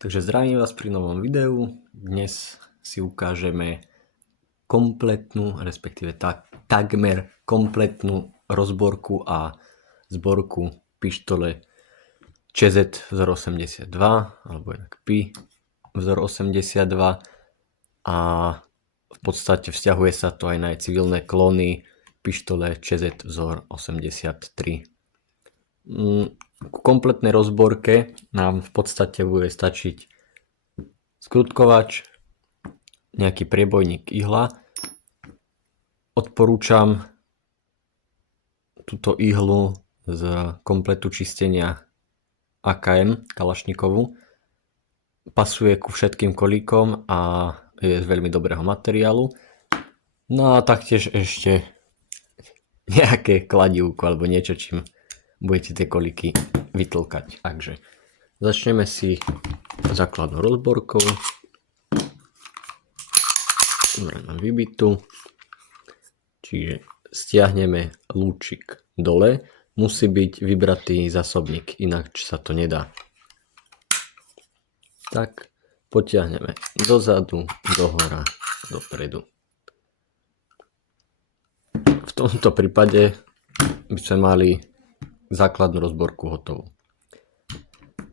Takže zdravím vás pri novom videu. Dnes si ukážeme kompletnú, respektíve takmer kompletnú rozborku a zborku pištole ČZ vzor 82, alebo inak PI vzor 82, a v podstate vzťahuje sa to aj na civilné klony pištole ČZ vzor 83. K kompletnej rozborke nám v podstate bude stačiť skrutkovač, nejaký priebojník, ihla. Odporúčam túto ihlu z kompletu čistenia AKM Kalašnikovu. Pasuje ku všetkým kolíkom a je z veľmi dobrého materiálu. No a taktiež ešte nejaké kladívko alebo niečo, čím budete tie kolíky vytlkať. Takže začneme si základnou rozborkou. Mám vybitú. Čiže stiahneme lúčik dole. Musí byť vybratý zásobník, inak sa to nedá. Tak, potiahneme dozadu, dohora, dopredu. V tomto prípade by sme mali základnú rozborku hotovú.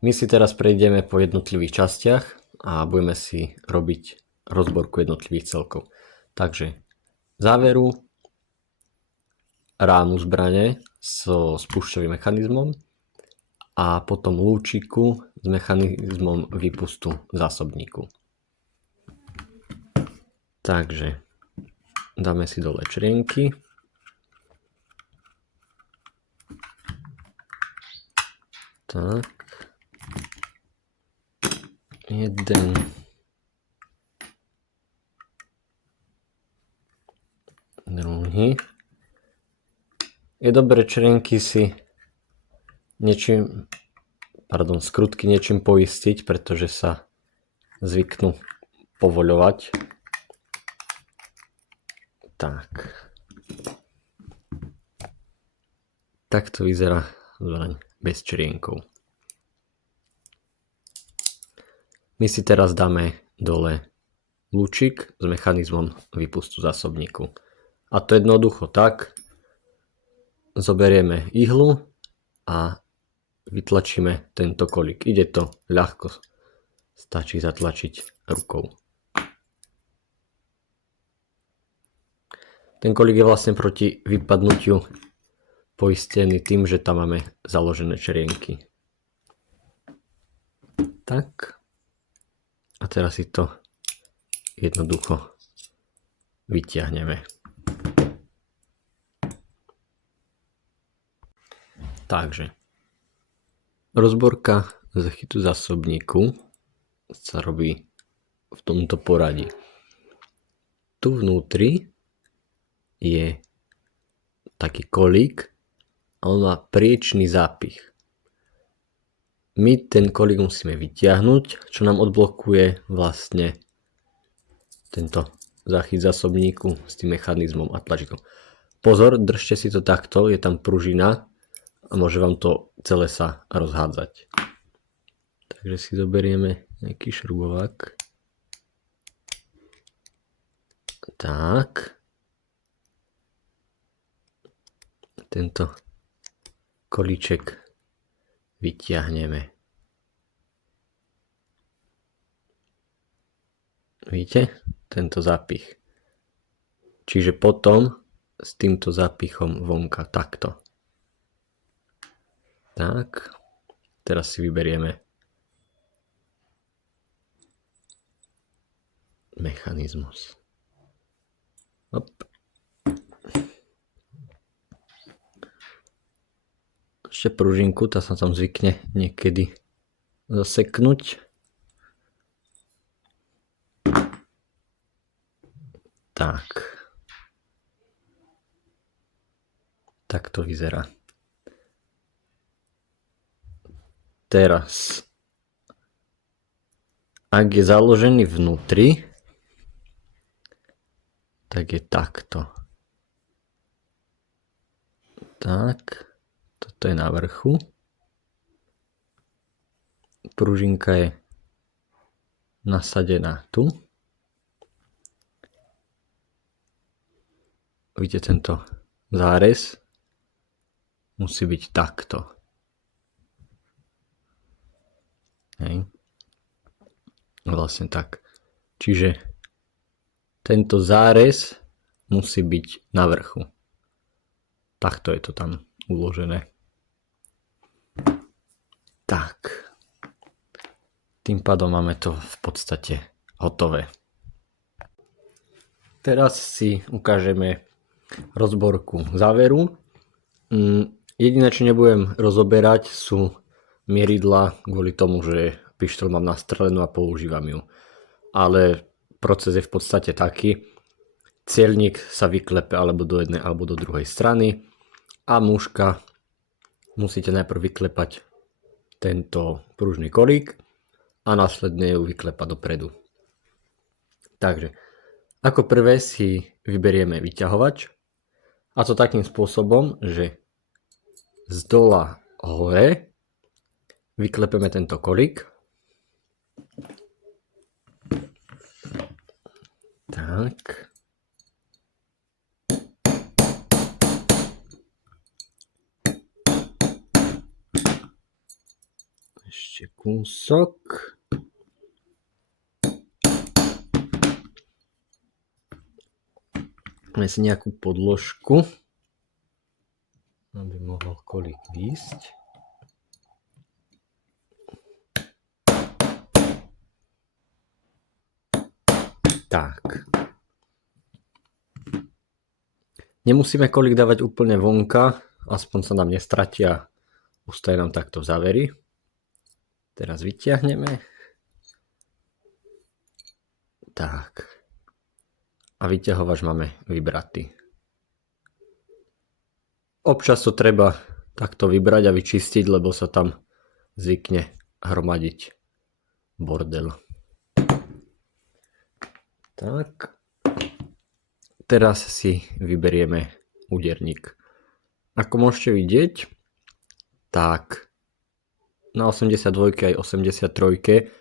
My si teraz prejdeme po jednotlivých častiach a budeme si robiť rozborku jednotlivých celkov. Takže záveru, ránu zbrane so spúšťovým mechanizmom a potom lúčiku s mechanizmom výpustu zásobníku. Takže dáme si dole črienky. Tak. Jeden. Druhý. Je dobré črienky si skrutky niečím poistiť, pretože sa zvyknú povoľovať. Tak. Takto vyzerá zbraň bez črienkov. My si teraz dáme dole lúčik s mechanizmom výpustu zásobníku. A to jednoducho tak. Zoberieme ihlu a vytlačíme tento kolík. Ide to ľahko, stačí zatlačiť rukou. Ten kolík je vlastne proti vypadnutiu poistený tým, že tam máme založené črienky. Tak. A teraz si to jednoducho vytiahneme. Takže rozborka zachytu zásobníku sa robí v tomto poradí. Tu vnútri je taký kolík a on má priečný zápich. My ten kolík musíme vytiahnuť, čo nám odblokuje vlastne tento záchyt zásobníku s tým mechanizmom a tlačítkom. Pozor, držte si to takto, je tam pružina a môže vám to celé sa rozhádzať. Takže si zoberieme nejaký šrubovák. Tak. Tento kolíček vytiahneme. Vidíte? Tento zápich. Čiže potom s týmto zápichom vonka takto. Tak. Teraz si vyberieme mechanizmus. Hop. Ešte pružinku, tá sa tam zvykne niekedy zaseknúť. Tak. Tak to vyzerá. Teraz, ak je založený vnútri, tak je takto. Tak. Toto je na vrchu. Pružinka je nasadená tu. Vidíte, tento zárez musí byť takto. Hej. Vlastne tak. Čiže tento zárez musí byť na vrchu. Takto je to tam uložené. Tak. Tým pádom máme to v podstate hotové. Teraz si ukážeme rozborku záveru. Jediné, čo nebudem rozoberať, sú mieridla kvôli tomu, že pištoľ mám nastrelenú a používam ju. Ale proces je v podstate taký. Cieľnik sa vyklepe alebo do jednej alebo do druhej strany a mužka musíte najprv vyklepať tento pružný kolík a následne ju vyklepať dopredu. Takže ako prvé si vyberieme vyťahovač a to takým spôsobom, že z dola hore vyklepeme tento kolík. Tak. Ešte kúsok. Máme si nejakú podložku, aby mohol kolík výjsť. Tak. Nemusíme kolík dávať úplne vonka, aspoň sa nám nestratia, ustaje nám takto v záveri. Teraz vyťahneme. Tak. A vyťahovač máme vybratý. Občas to treba takto vybrať a vyčistiť, lebo sa tam zvykne hromadiť bordel. Tak. Teraz si vyberieme úderník. Ako môžete vidieť, tak na 82 aj 83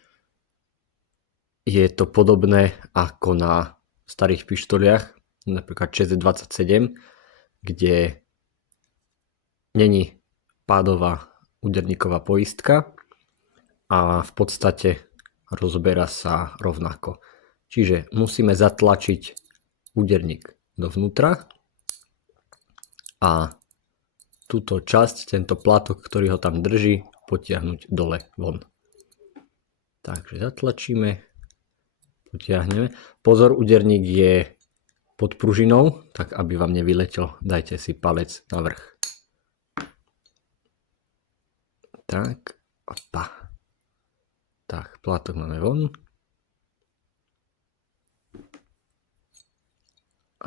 je to podobné ako na starých pištoliach, napríklad 627, kde není pádová úderníková poistka a v podstate rozberá sa rovnako. Čiže musíme zatlačiť úderník dovnútra a túto časť, tento plátok, ktorý ho tam drží, potiahnuť dole von. Takže zatlačíme, potiahneme. Pozor, úderník je pod pružinou, tak aby vám nevyletel, dajte si palec na vrch. Tak, opa. Tak, plátok máme von.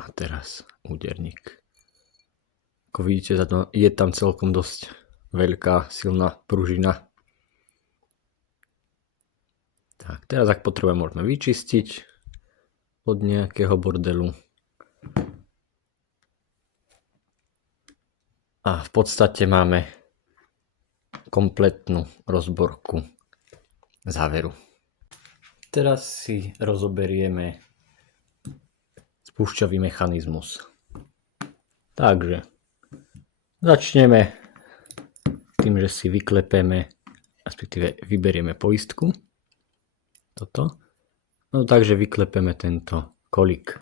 A teraz úderník. Ako vidíte, je tam celkom dosť veľká, silná pružina. Tak, teraz ak potrebujeme, môžeme vyčistiť od nejakého bordelu. A v podstate máme kompletnú rozborku záveru. Teraz si rozoberieme spúšťový mechanizmus. Takže začneme tým, že si vyklepeme, respektíve vyberieme poistku. Toto. No takže vyklepeme tento kolík.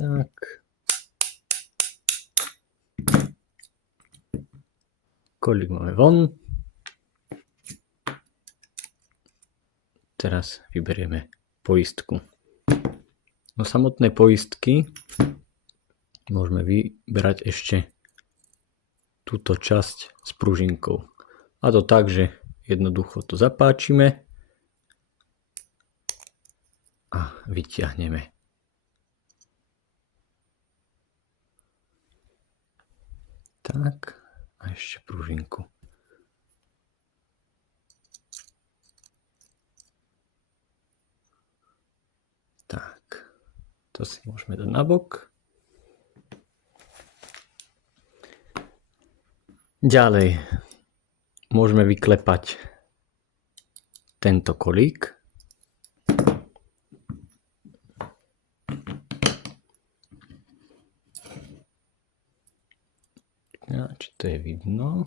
Tak. Kolík máme von. Teraz vyberieme poistku. Do samotnej poistky môžeme vyberať ešte túto časť s pružinkou. A to tak, že jednoducho to zapáčime a vytiahneme. Tak, a ešte pružinku. Tak, to To si môžeme dať nabok. Ďalej môžeme vyklepať tento kolík. Či to je vidno?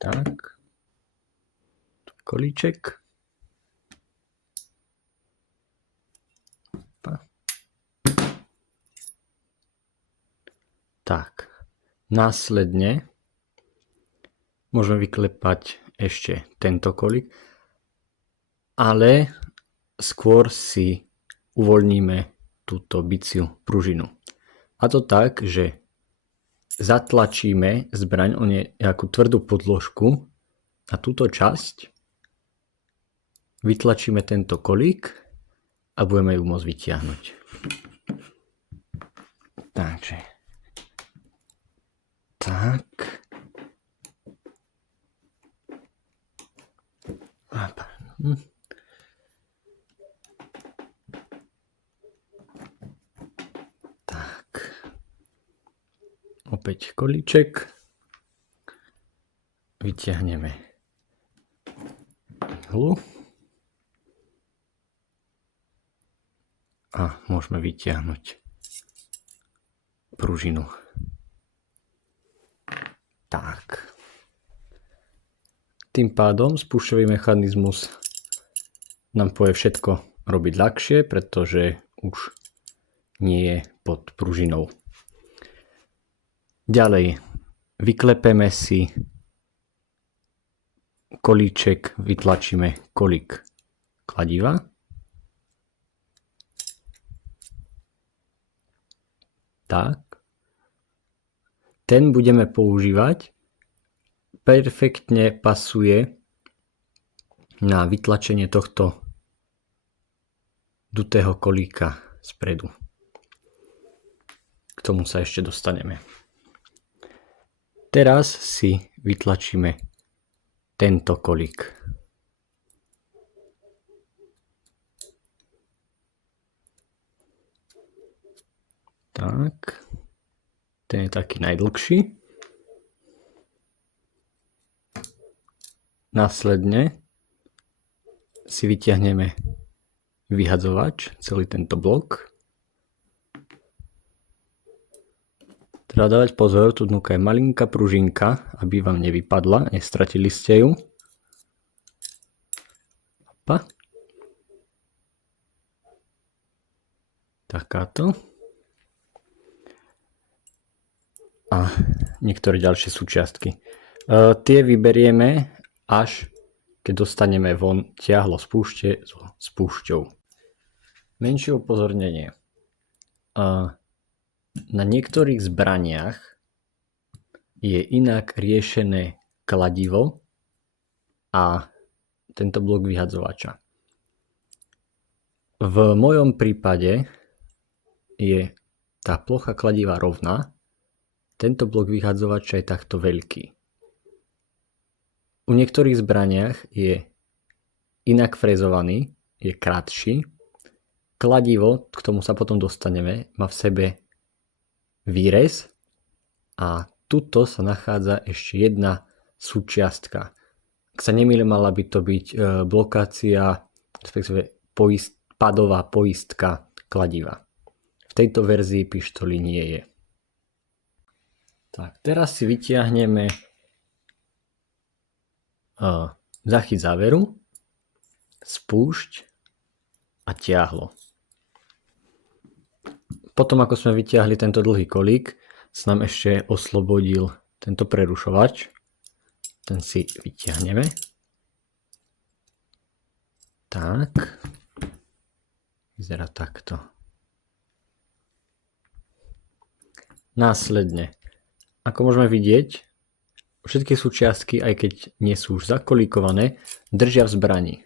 Tak. Kolíček. Tak. Následne môžeme vyklepať ešte tento kolík, ale skôr si uvoľníme túto biciu pružinu. A to tak, že zatlačíme zbraň o nejakú tvrdú podložku na túto časť, vytlačíme tento kolík a budeme ju môcť vytiahnuť. Takže tak. Tak. Opäť kolíček. Vytiahneme ihlu. A môžeme vytiahnuť pružinu. Tak. Tým pádom spúšťový mechanizmus nám povie všetko robiť ľahšie, pretože už nie je pod pružinou. Ďalej vyklepeme si kolíček, vytlačíme kolík kladiva. Tak. Ten budeme používať. Perfektne pasuje na vytlačenie tohto dutého kolíka spredu. K tomu sa ešte dostaneme. Teraz si vytlačíme tento kolík. Tak. Ten je taký najdlhší. Následne si vyťahneme vyhadzovač, celý tento blok. Treba dávať pozor, tu je malinká pružinka, aby vám nevypadla, nestratili ste ju. Opa. Takáto. A niektoré ďalšie súčiastky. Tie vyberieme, až keď dostaneme von ťahlo z púšte so spúšťou. Menšie upozornenie. Na niektorých zbraniach je inak riešené kladivo a tento blok vyhadzovača. V mojom prípade je tá plocha kladiva rovná, tento blok vyhadzovača je takto veľký. U niektorých zbraniach je inak frezovaný, je krátší. Kladivo, k tomu sa potom dostaneme, má v sebe výrez a tuto sa nachádza ešte jedna súčiastka. Ak sa nemýlim, mala by to byť blokácia, respektíve padová poistka kladiva. V tejto verzii pištoly nie je. Tak, teraz si vytiahneme zachyt záveru, spúšť a ťahlo. Potom, ako sme vytiahli tento dlhý kolík, sa nám ešte oslobodil tento prerušovač. Ten si vytiahneme. Tak. Vyzerá takto. Následne, ako môžeme vidieť, všetky súčiastky, aj keď nie sú už zakolíkované, držia v zbrani.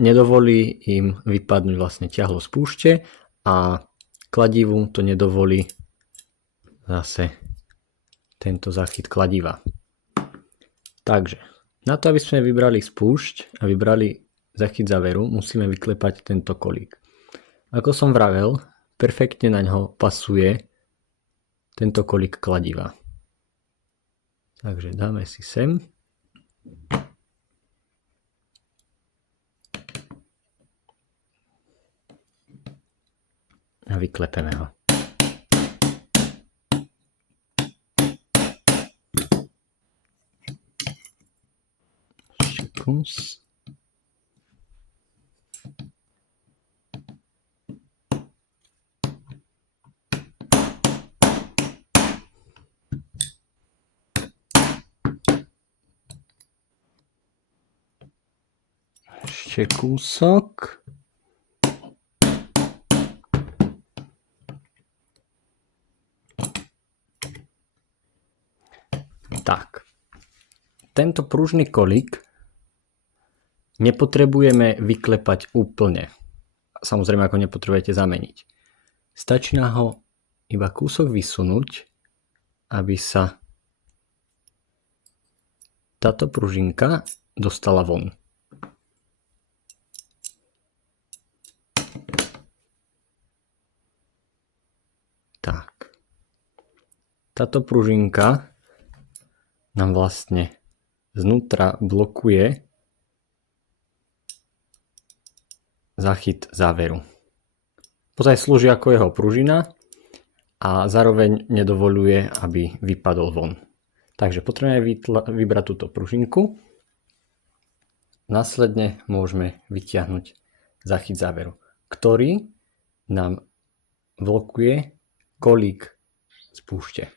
Nedovolí im vypadnúť vlastne ťahlo z púšte a kladivu to nedovolí zase tento zachyt kladiva. Takže, na to, aby sme vybrali spúšť a vybrali zachyt záveru, musíme vyklepať tento kolík. Ako som vravel, perfektne na ňo pasuje tento kolík kladiva. Takže dáme si sem. A vyklepeme ho. Ešte kus. Ešte kúsok. Tak. Tento pružný kolík nepotrebujeme vyklepať úplne. Samozrejme, ako nepotrebujete zameniť. Stačí na ho iba kúsok vysunúť, aby sa táto pružinka dostala von. Tak. Táto pružinka nám vlastne znútra blokuje zachyt záveru. V podstate slúži ako jeho pružina a zároveň nedovoľuje, aby vypadol von. Takže potrebujeme vybrať túto pružinku. Následne môžeme vytiahnuť zachyt záveru, ktorý nám blokuje kolík spúšte.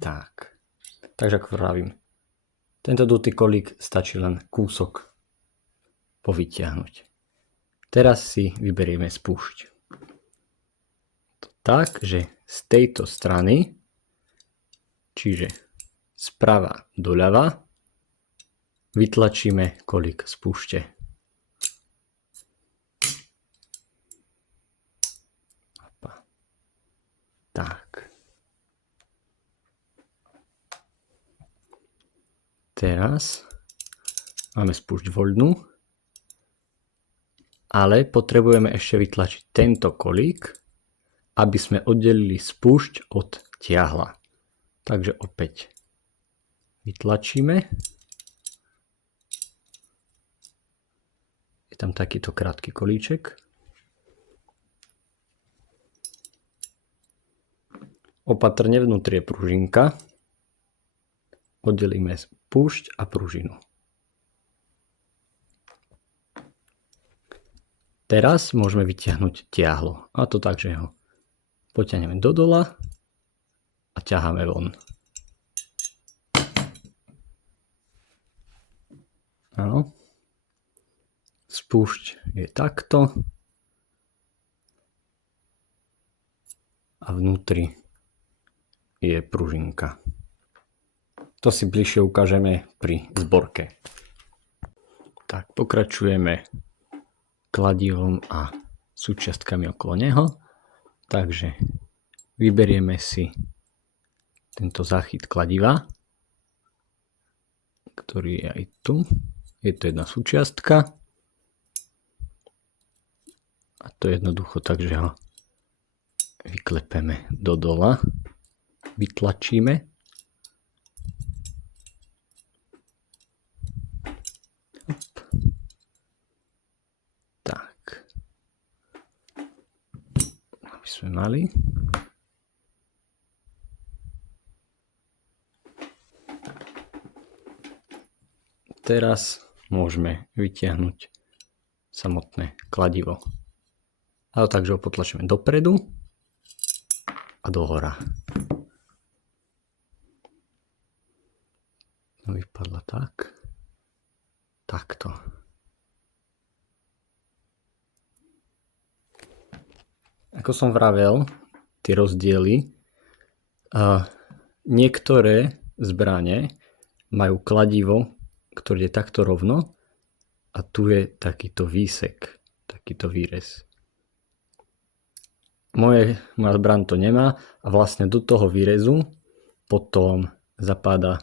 Tak. Takže ako vravím, tento dutý kolík stačí len kúsok povytiahnuť. Teraz si vyberieme spúšť. Tak, že z tejto strany, čiže sprava doľava, vytlačíme kolík spúšte. Tak. Teraz máme spúšť voľnú, ale potrebujeme ešte vytlačiť tento kolík, aby sme oddelili spúšť od tiahla. Takže opäť vytlačíme. Je tam takýto krátky kolíček. Opatrne vnútri je pružinka. Oddelíme spúšť a pružinu. Teraz môžeme vytiahnuť tiahlo. A to tak, že ho potiahneme do dola a ťaháme von. Áno. Spúšť je takto. A vnútri je pružinka. To si bližšie ukážeme pri zborke. Tak, pokračujeme kladivom a súčiastkami okolo neho. Takže vyberieme si tento záchyt kladiva, ktorý je aj tu. Je to jedna súčiastka. A to jednoducho tak, že ho vyklepeme do dola. Vytlačíme. Tak. Aby sme mali. Teraz môžeme vytiahnuť samotné kladivo. Ale takže ho potlačíme dopredu a dohora. No, vypadla tak. Takto. Ako som vravel, tie rozdiely. Niektoré zbrane majú kladivo, ktoré je takto rovno a tu je takýto výsek, takýto výrez. Moja zbraň to nemá a vlastne do toho výrezu potom zapadá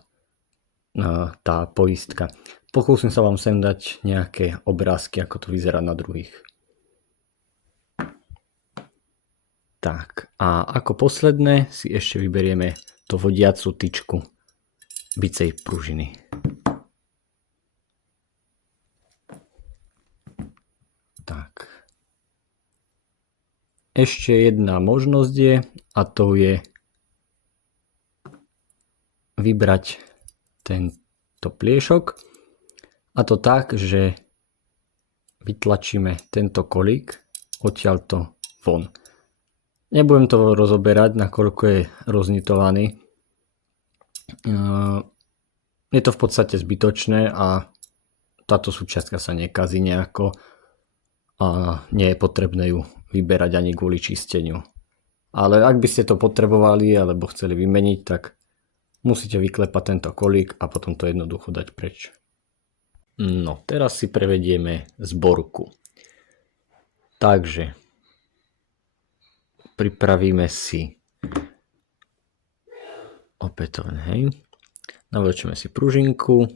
tá poistka. Pokúsim sa vám sem dať nejaké obrázky, ako to vyzerá na druhých. Tak, a ako posledné si ešte vyberieme to vodiacu tyčku bicej pružiny. Tak. Ešte jedna možnosť je, a to je vybrať tento pliešok, a to tak, že vytlačíme tento kolík odtiaľto von. Nebudem to rozoberať, nakoľko je roznitovaný. Je to v podstate zbytočné a táto súčiastka sa nekazí nejako a nie je potrebné ju vyberať ani kvôli čisteniu. Ale ak by ste to potrebovali alebo chceli vymeniť, tak musíte vyklepať tento kolík a potom to jednoducho dať preč. No, teraz si prevedieme zborku. Takže pripravíme si opätovne, hej. Navlečeme si pružinku,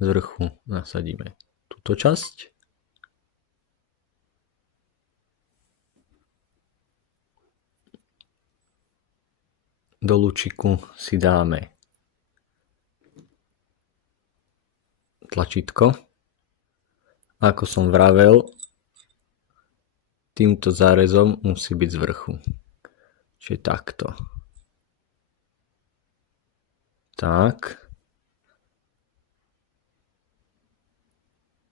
z vrchu nasadíme túto časť. Do lúčiku si dáme tlačítko. Ako som vravel, týmto zárezom musí byť z vrchu. Čiže takto. Tak.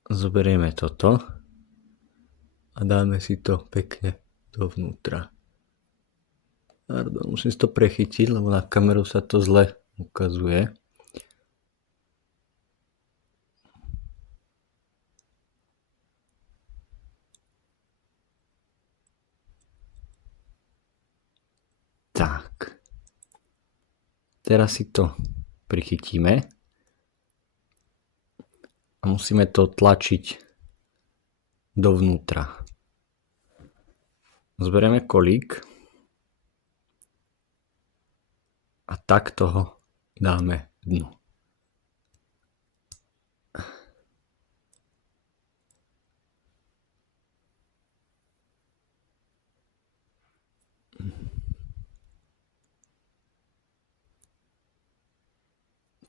Zoberieme toto a dáme si to pekne dovnútra. Pardon, musím si to prechytiť, lebo na kameru sa to zle ukazuje. Tak. Teraz si to prichytíme a musíme to tlačiť dovnútra. Zberieme kolík a takto ho dáme dnu.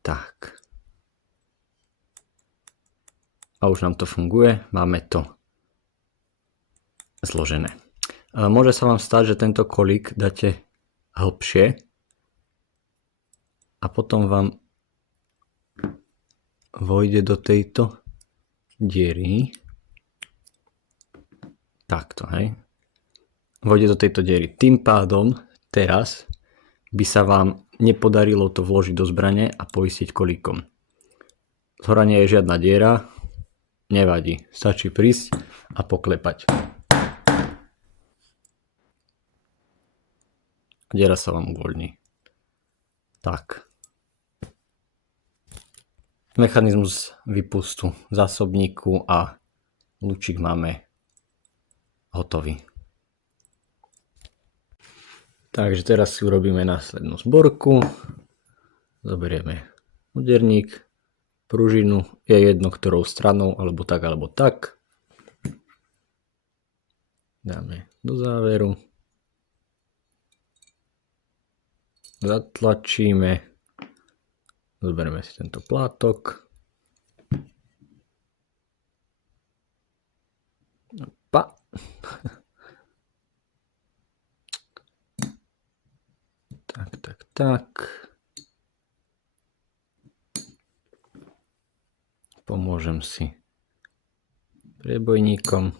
Tak. A už nám to funguje, máme to zložené. Môže sa vám stať, že tento kolík dáte hlbšie a potom vám vojde do tejto diery. Takto, hej. Vojde do tejto diery. Tým pádom teraz by sa vám nepodarilo to vložiť do zbrane a poistiť kolíkom. Zhora nie je žiadna diera, nevadí, stačí prísť a poklepať. Diera sa vám uvoľní. Tak. Mechanizmus vypustu zásobníku a lúčik máme hotový. Takže teraz si urobíme následnú zborku. Zoberieme úderník, pružinu, je jedno ktorou stranou, alebo tak. Dáme do záveru. Zatlačíme. Zoberieme si tento plátok. Opa. Tak. Pomôžem si priebojníkom.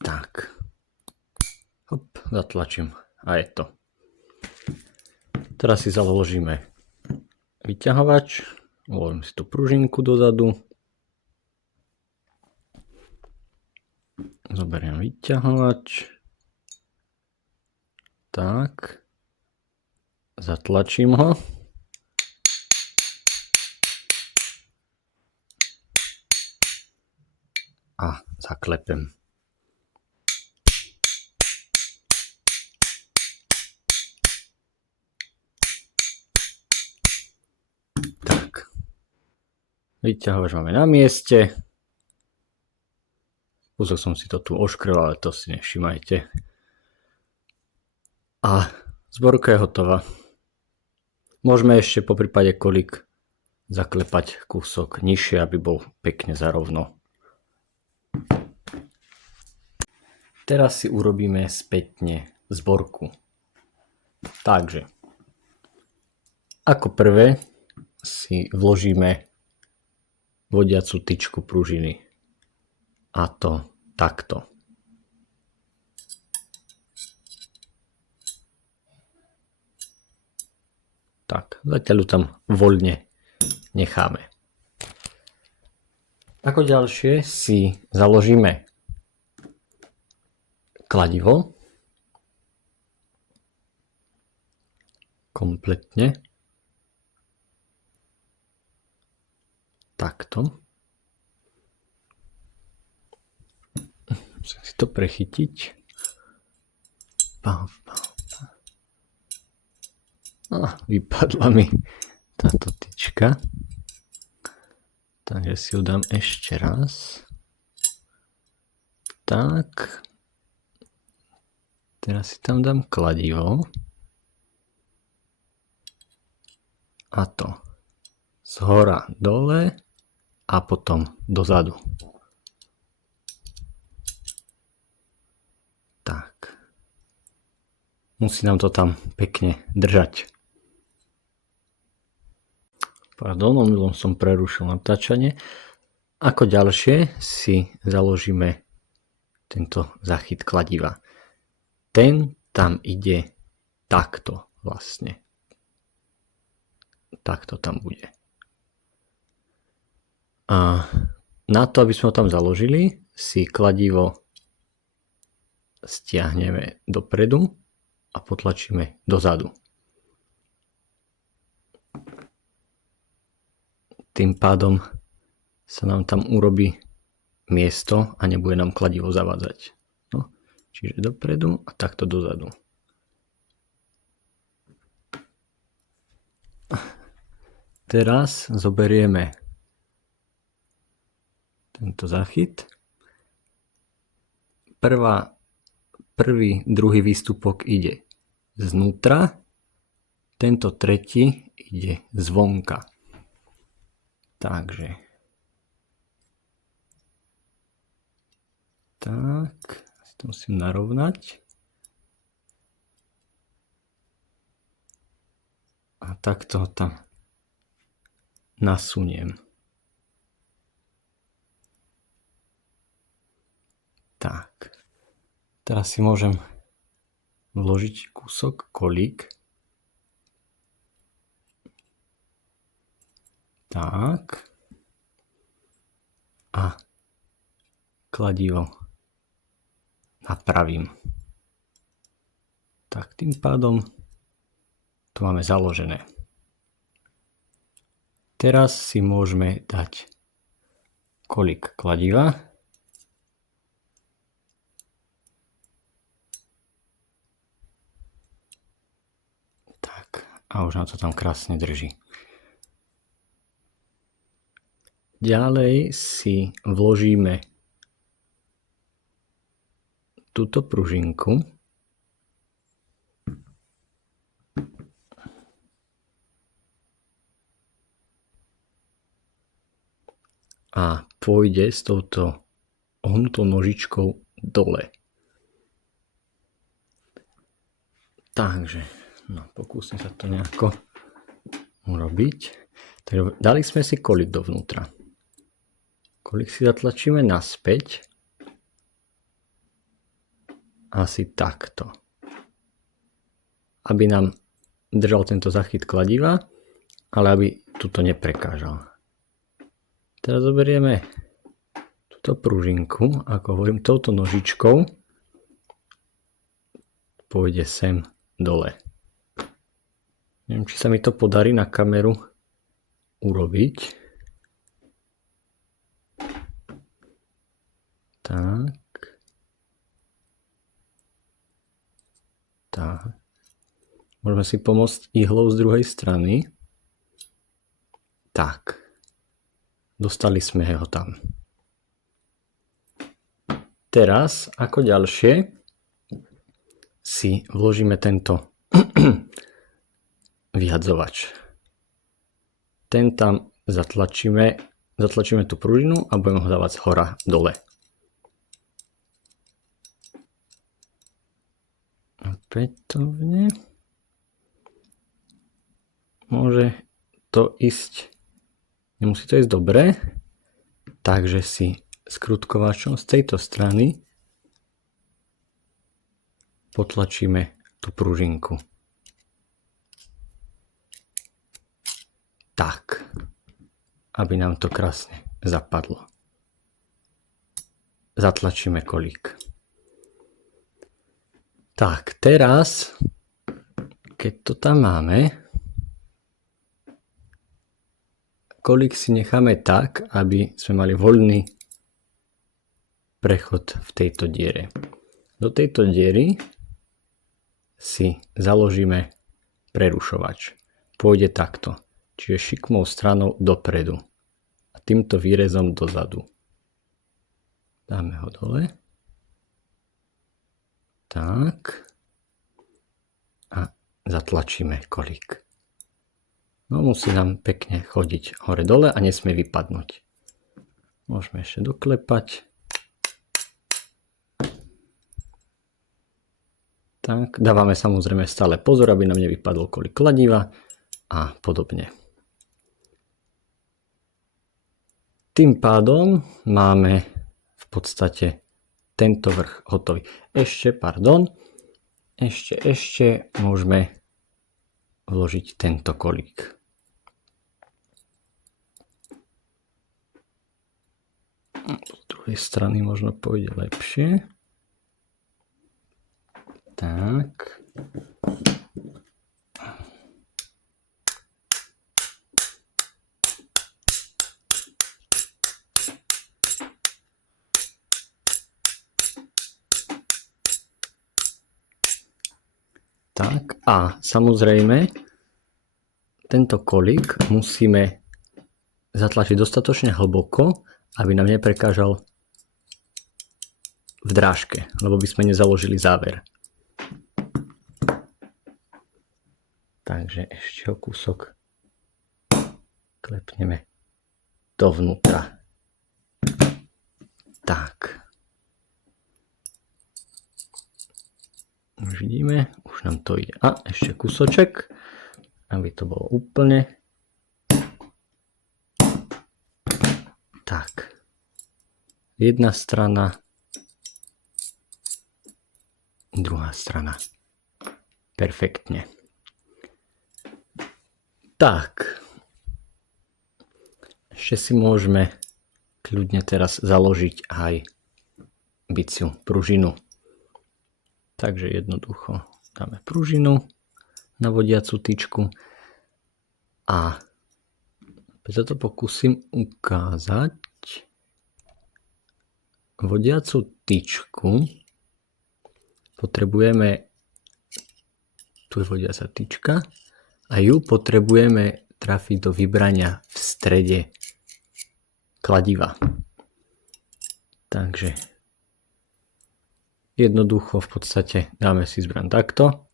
Tak. Hop, zatlačím a je to. Teraz si založíme vyťahovač. Uložím si tú pružinku dozadu. Zoberiem vyťahovač. Tak. Zatlačím ho. A zaklepem. Vyťahovač máme na mieste. Kúsok som si to tu oškrel, ale to si nevšimajte. A zborka je hotová. Môžeme ešte po prípade kolík zaklepať kúsok nižšie, aby bol pekne zarovno. Teraz si urobíme spätne zborku. Takže, ako prvé si vložíme vodiacu tyčku pružiny. A to takto. Tak, zatiaľ ju tam voľne necháme. Ako ďalšie si založíme kladivo kompletne. Takto. Musím si to prechytiť. Vypadla mi táto tyčka. Takže si ju dám ešte raz. Tak. Teraz si tam dám kladivo. A to zhora dole a potom dozadu. Tak. Musí nám to tam pekne držať. Pardon, omylom som prerušil natáčanie. Ako ďalšie si založíme tento záchyt kladiva. Ten tam ide takto vlastne. Takto tam bude. A na to, aby sme ho tam založili, si kladivo stiahneme dopredu a potlačíme dozadu. Tým pádom sa nám tam urobí miesto a nebude nám kladivo zavádzať. No, čiže dopredu a takto dozadu. Teraz zoberieme tento záchyt. Prvý, druhý výstupok ide znútra, tento tretí ide zvonka. Takže tak, si to musím narovnať. A takto tam nasuniem. Tak. Teraz si môžem vložiť kúsok kolík. Tak. A kladivo napravím. Tak tým pádom to máme založené. Teraz si môžeme dať kolík kladiva. Tak, a už nám to tam krásne drží. Ďalej si vložíme túto pružinku. A pôjde s touto ohnutou nožičkou dole. Takže, no, pokúsim sa to nejako urobiť. Takže dali sme si kolík dovnútra. Kolík si zatlačíme naspäť. Asi takto. Aby nám držal tento zachyt kladiva, ale aby tuto neprekážal. Teraz zoberieme túto pružinku, ako hovorím, touto nožičkou pôjde sem dole. Neviem, či sa mi to podarí na kameru urobiť. Tak. Tak. Môžeme si pomôcť ihlou z druhej strany. Tak. dostali sme ho tam. Teraz, ako ďalšie, si vložíme tento vyhadzovač. Ten tam zatlačíme tú pružinu a budeme ho dávať z hora dole. Opätovne. Môže to ísť, nemusí to ísť dobre, takže si skrutkovačom z tejto strany potlačíme tú pružinku. Tak, aby nám to krásne zapadlo. Zatlačíme kolík. Tak, teraz, keď to tam máme, kolík si necháme tak, aby sme mali voľný prechod v tejto diere. Do tejto diery si založíme prerušovač. Pôjde takto, čiže šikmou stranou dopredu a týmto výrezom dozadu. Dáme ho dole. Tak. A zatlačíme kolík. No musí nám pekne chodiť hore-dole a nesmie vypadnúť. Môžeme ešte doklepať. Tak, dávame samozrejme stále pozor, aby nám nevypadol kolík kladiva a podobne. Tým pádom máme v podstate tento vrch hotový. Ešte môžeme vložiť tento kolík. Z druhej strany možno pôjde lepšie. Tak. Tak a samozrejme tento kolík musíme zatlačiť dostatočne hlboko, aby nám neprekážal v drážke, lebo by sme nezaložili záver. Takže ešte o kúsok klepneme dovnútra. Tak. Už vidíme, už nám to ide. A ešte kúsoček, aby to bolo úplne. Tak. Jedna strana, druhá strana. Perfektne. Tak. Ešte si môžeme kľudne teraz založiť aj biciu pružinu. Takže jednoducho dáme pružinu na vodiacu tyčku a sa to pokúsim ukázať. Vodiacu tyčku potrebujeme, tu je vodiaca tyčka a ju potrebujeme trafiť do vybrania v strede kladiva. Takže jednoducho v podstate dáme si zbraň takto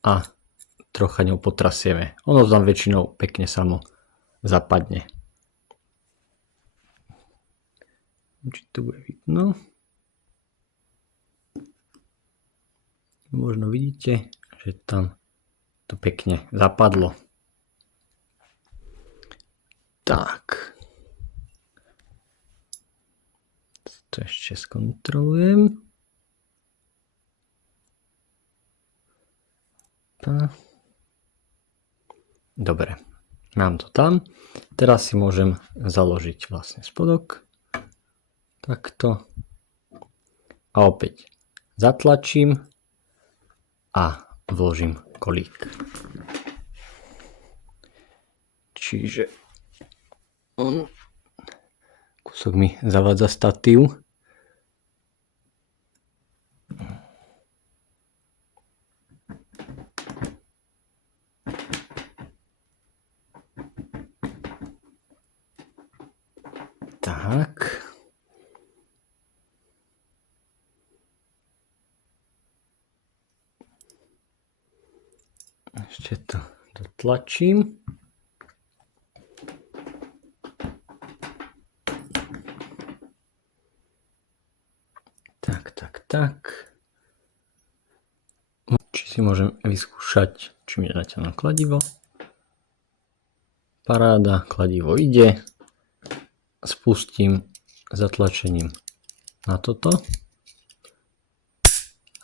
a trocha ňou potrasieme. Ono tam väčšinou pekne samo zapadne. Či to bude vidno? Možno vidíte, že tam to pekne zapadlo. Tak. To ešte skontrolujem. Dobre, mám to tam. Teraz si môžem založiť vlastne spodok. Takto. A opäť zatlačím a vložím kolík. Čiže kúsok mi zavádza statív. Tak. Ešte to dotlačím. Tak. Či si môžem vyskúšať, či mi natiahnu kladivo. Paráda, kladivo ide. Spustím zatlačením na toto.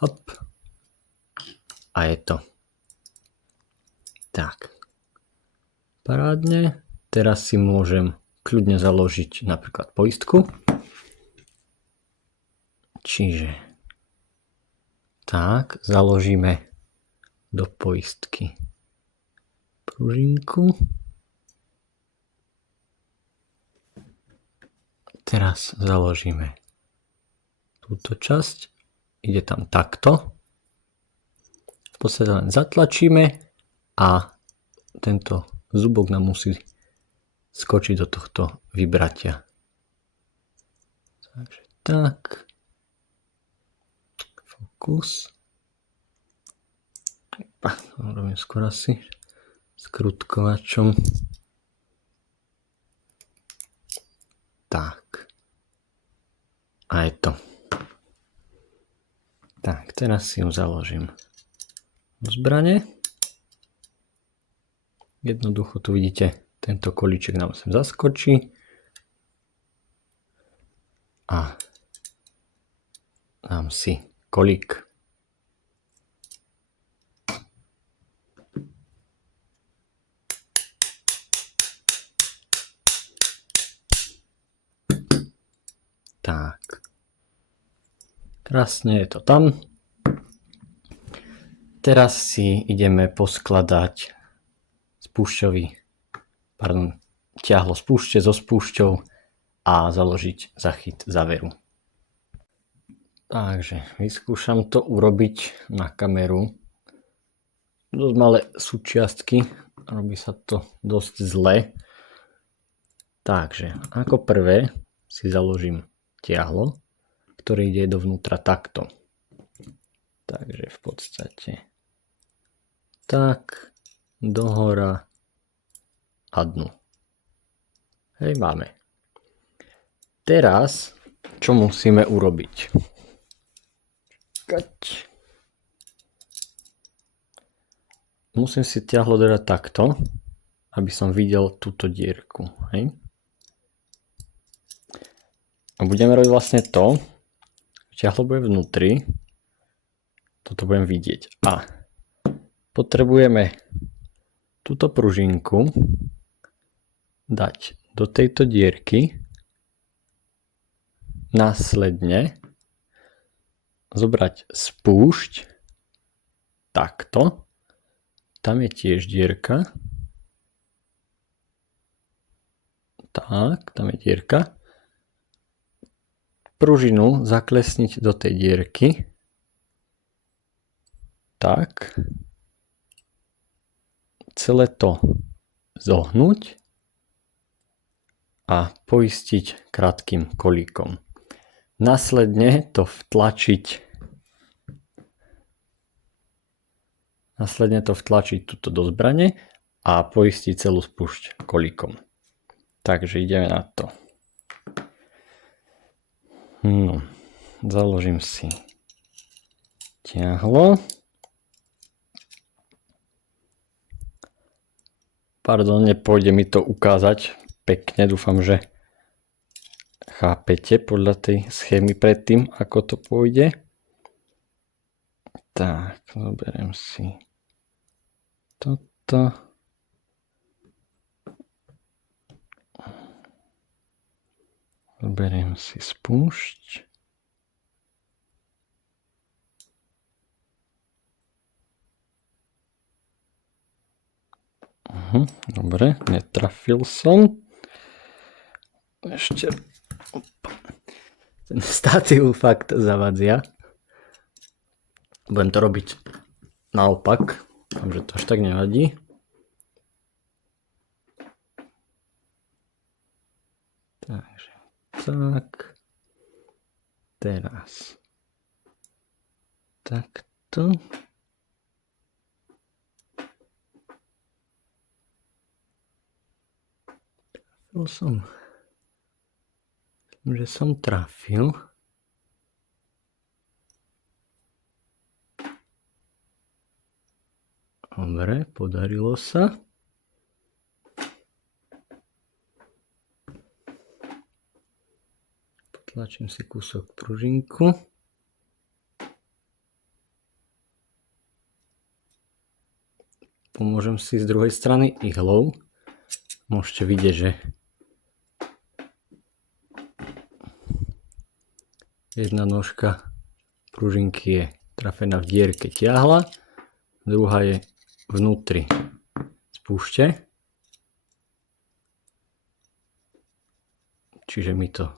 Hop. A je to. Tak. Parádne. Teraz si môžem kľudne založiť napríklad poistku. Čiže tak, založíme do poistky pružinku. Teraz založíme túto časť. Ide tam takto. V podstate len zatlačíme a tento zubok nám musí skočiť do tohto vybratia. Takže tak. Fokus. Robím skôr asi skrutkovačom. Tak. A je to. Tak, teraz si ju založím do zbrane. Jednoducho tu vidíte, tento kolíček nám sem zaskočí. A dám si kolík. Tak. Krásne je to tam. Teraz si ideme poskladať ťahlo z púšte so spúšťou a založiť zachyt záveru. Takže vyskúšam to urobiť na kameru. Dosť malé súčiastky, robí sa to dosť zle. Takže ako prvé si založím ťahlo, ktoré ide dovnútra takto. Takže v podstate tak, dohora a dnu. Hej, máme. Teraz, čo musíme urobiť? Musím si ťahlo dať takto, aby som videl túto dierku. Hej. A budeme robiť vlastne to, ťahlo bude vnútri, toto budem vidieť. A potrebujeme túto pružinku dať do tejto dierky, následne zobrať spúšť, takto, tam je tiež dierka, tak, tam je dierka, pružinu zaklesniť do tej dierky, tak, celé to zohnúť a poistiť krátkym kolíkom. Následne to vtlačiť tuto do zbrane a poistiť celú spúšť kolíkom. Takže ideme na to. No, založím si ťahlo. Pardon, nepôjde mi to ukázať pekne, dúfam, že chápete podľa tej schémy predtým, ako to pôjde. Tak, zoberiem si toto. Zoberiem si spúšť. Dobre, netrafil som. Ešte. Ten statív fakt zavadzia. Budem to robiť naopak. Dúfam, že to až tak nevadí. Takže tak. Teraz takto. Že som trafil. Dobre, podarilo sa. Potlačím si kúsok pružinku. Pomôžem si z druhej strany ihlou. Môžete vidieť, že jedna nožka pružinky je trafená v dierke ťahla, druhá je vnútri spúšte. Čiže mi to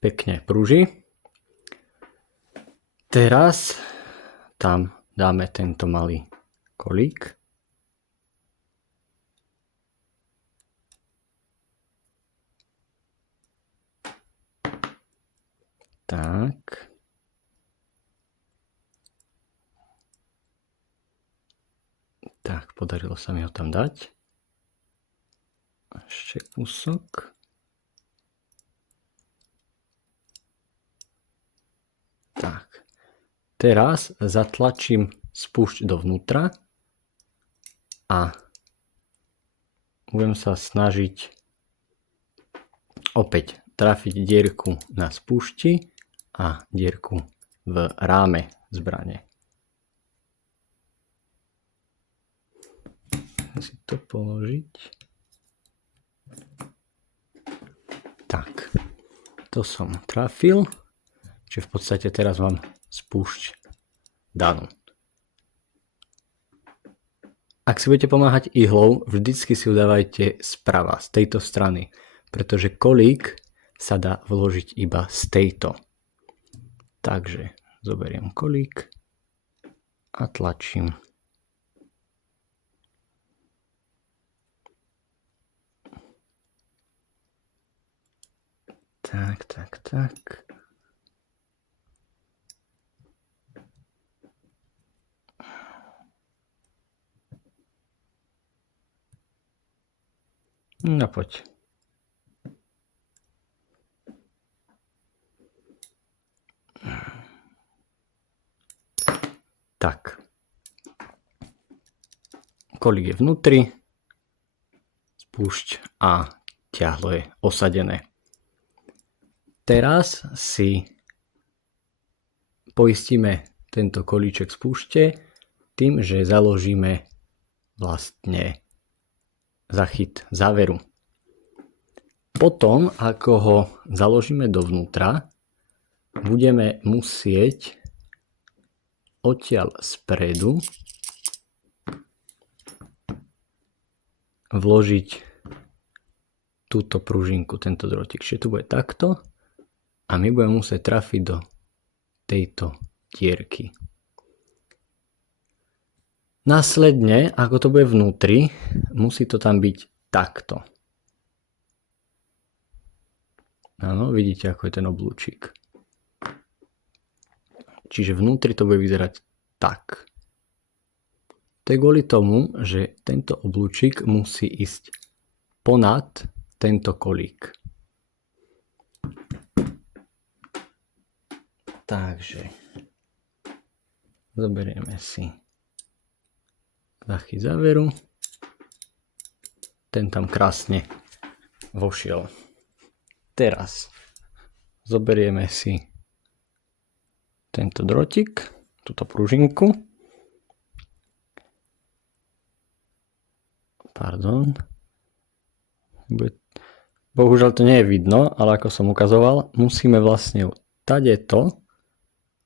pekne pruží. Teraz tam dáme tento malý kolík. Tak. Tak, podarilo sa mi ho tam dať. Ešte kúsok. Tak. Teraz zatlačím spúšť dovnútra a budem sa snažiť opäť trafiť dierku na spúšti a dierku v ráme zbrane. Si to položiť. Tak, to som trafil. Čiže v podstate teraz mám spúšť danú. Ak si budete pomáhať ihlou, vždycky si ju dávajte sprava, z tejto strany, pretože kolík sa dá vložiť iba z tejto. Takže zoberiem kolík a tlačím. Tak. No poď. Tak. Kolík je vnútri. Spúšť a ťahlo je osadené. Teraz si poistíme tento kolíček spúšte tým, že založíme vlastne zachyt záveru. Potom, ako ho založíme dovnútra, budeme musieť odtiaľ spredu vložiť túto pružinku, tento drotik. Čiže tu bude takto a my budeme musieť trafiť do tejto dierky. Následne, ako to bude vnútri, musí to tam byť takto. Áno, vidíte, ako je ten oblúčik. Čiže vnútri to bude vyzerať tak. To je kvôli tomu, že tento oblúčik musí ísť ponad tento kolík. Takže zoberieme si zachyt záveru. Ten tam krásne vošiel. Teraz zoberieme si tento drotik, túto pružinku. Pardon. Bohužiaľ to nie je vidno, ale ako som ukazoval, musíme vlastne tadeto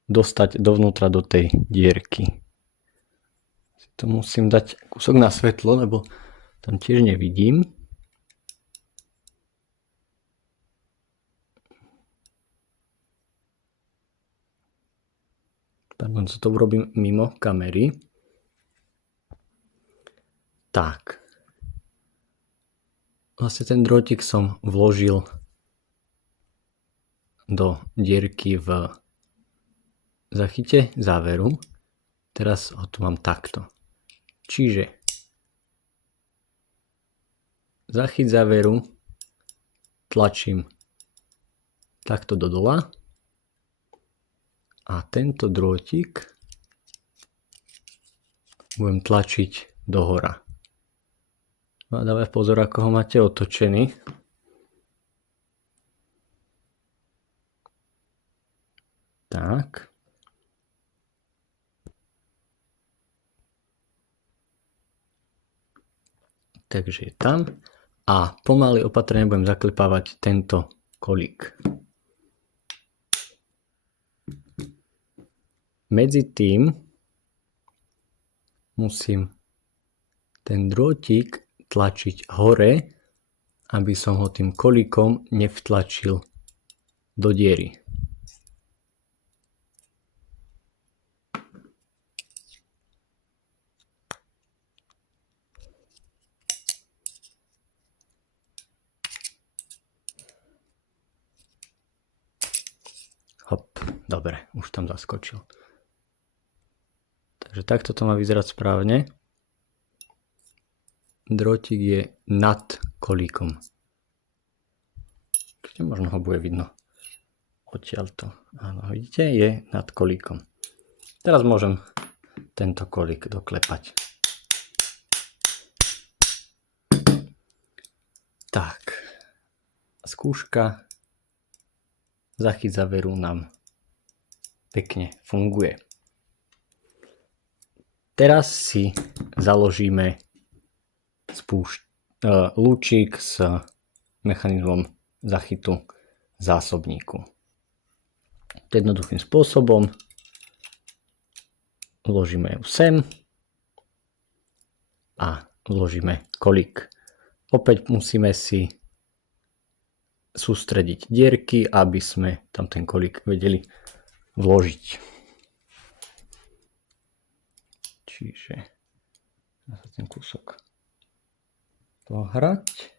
dostať dovnútra do tej dierky. To musím dať kúsok na svetlo, lebo tam tiež nevidím. Pardon, co to urobím mimo kamery. Tak. Vlastne ten drôtik som vložil do dierky v zachyte záveru. Teraz ho tu mám takto. Čiže zachyt záveru tlačím takto do dola a tento drôtik budem tlačiť do hora. No a dávaj pozor, ako ho máte otočený. Tak. Takže je tam. A pomaly opatrne budem zaklepávať tento kolík. Medzi tým musím ten drôtik tlačiť hore, aby som ho tým kolíkom nevtlačil do diery. Hop, dobre, už tam zaskočil. Takže takto to má vyzerať správne. Drôtik je nad kolíkom. Možno ho bude vidno odtiaľto. Áno, vidíte, je nad kolíkom. Teraz môžem tento kolík doklepať. Tak, skúška. Zachyt záveru nám pekne funguje. Teraz si založíme lúčik s mechanizmom zachytu zásobníku. Jednoduchým spôsobom vložíme ju sem a vložíme kolík. Opäť musíme si sústrediť dierky, aby sme tam ten kolík vedeli vložiť. Čiže ten kúsok pohrať.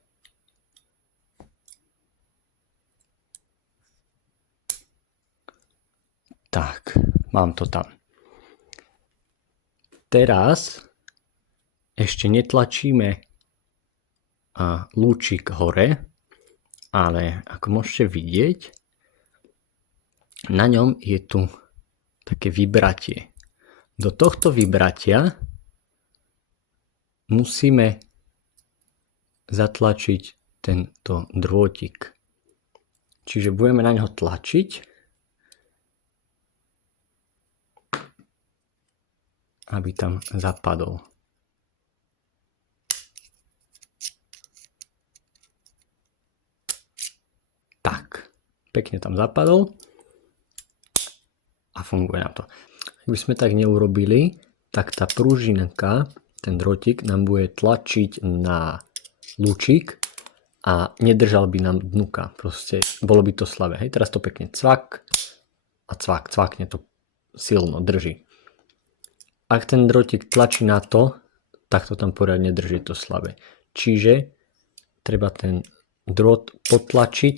Tak, mám to tam. Teraz ešte netlačíme lúčik hore, ale ako môžete vidieť, na ňom je tu také vybratie. Do tohto vybratia musíme zatlačiť tento drôtik. Čiže budeme na ňo tlačiť, aby tam zapadol. Tak, pekne tam zapadol a funguje nám to. Ak by sme tak neurobili, tak tá pružinka, ten drôtik nám bude tlačiť na lúčik a nedržal by nám dnuka. Proste bolo by to slabé. Hej, teraz to pekne cvak a cvak, cvakne to silno, drží. Ak ten drôtik tlačí na to, tak to tam poriadne drží, to slabé. Čiže treba ten drôt potlačiť,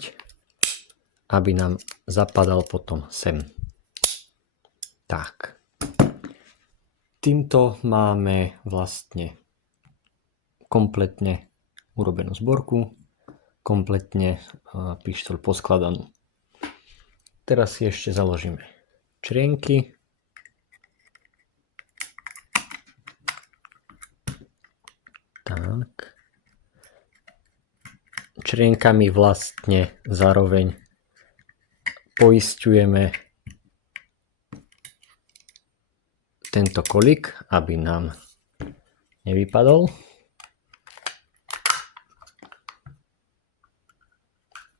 aby nám zapadal potom sem. Tak. Týmto máme vlastne kompletne urobenú zborku, kompletne pištoľ poskladanú. Teraz si ešte založíme črienky. Tak. Črienkami vlastne zároveň poisťujeme tento kolík, aby nám nevypadol.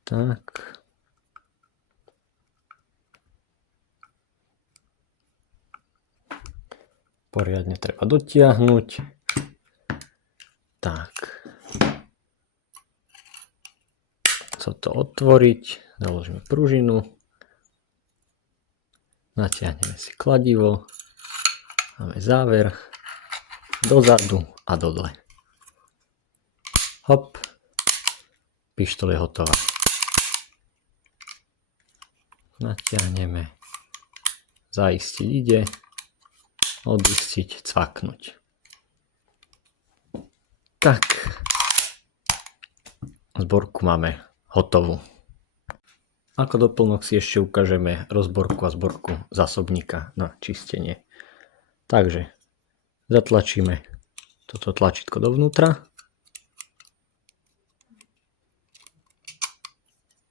Tak. Poriadne treba dotiahnuť. Tak. To otvoriť. Založíme pružinu. Natiahneme si kladivo. Máme záver. Dozadu a dole. Hop. Pištoľ je hotová. natiahneme, zaistiť ide, odistiť, cvaknúť. Tak, zborku máme hotovú. Ako doplnok si ešte ukážeme rozborku a zborku zásobníka na čistenie. Takže zatlačíme toto tlačítko dovnútra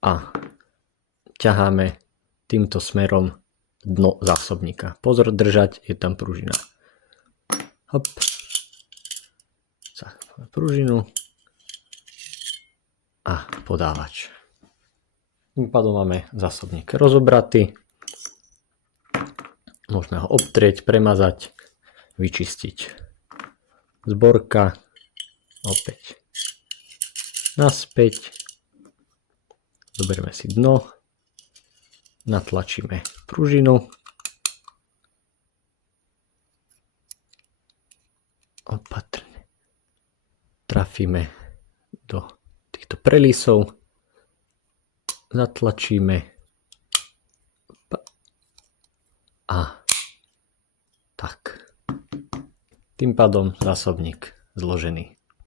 a ťaháme týmto smerom dno zásobníka. Pozor držať, je tam pružina. Hop. Zacháme pružinu a podávač. Tým pádom máme zásobník rozobratý. Môžeme ho obtrieť, premazať, vyčistiť. Zborka. Opäť. Naspäť. Zoberieme si dno. Natlačíme pružinu. Opatrne trafíme do týchto prelisov. Zatlačíme a tak. Tým pádom zásobník zložený.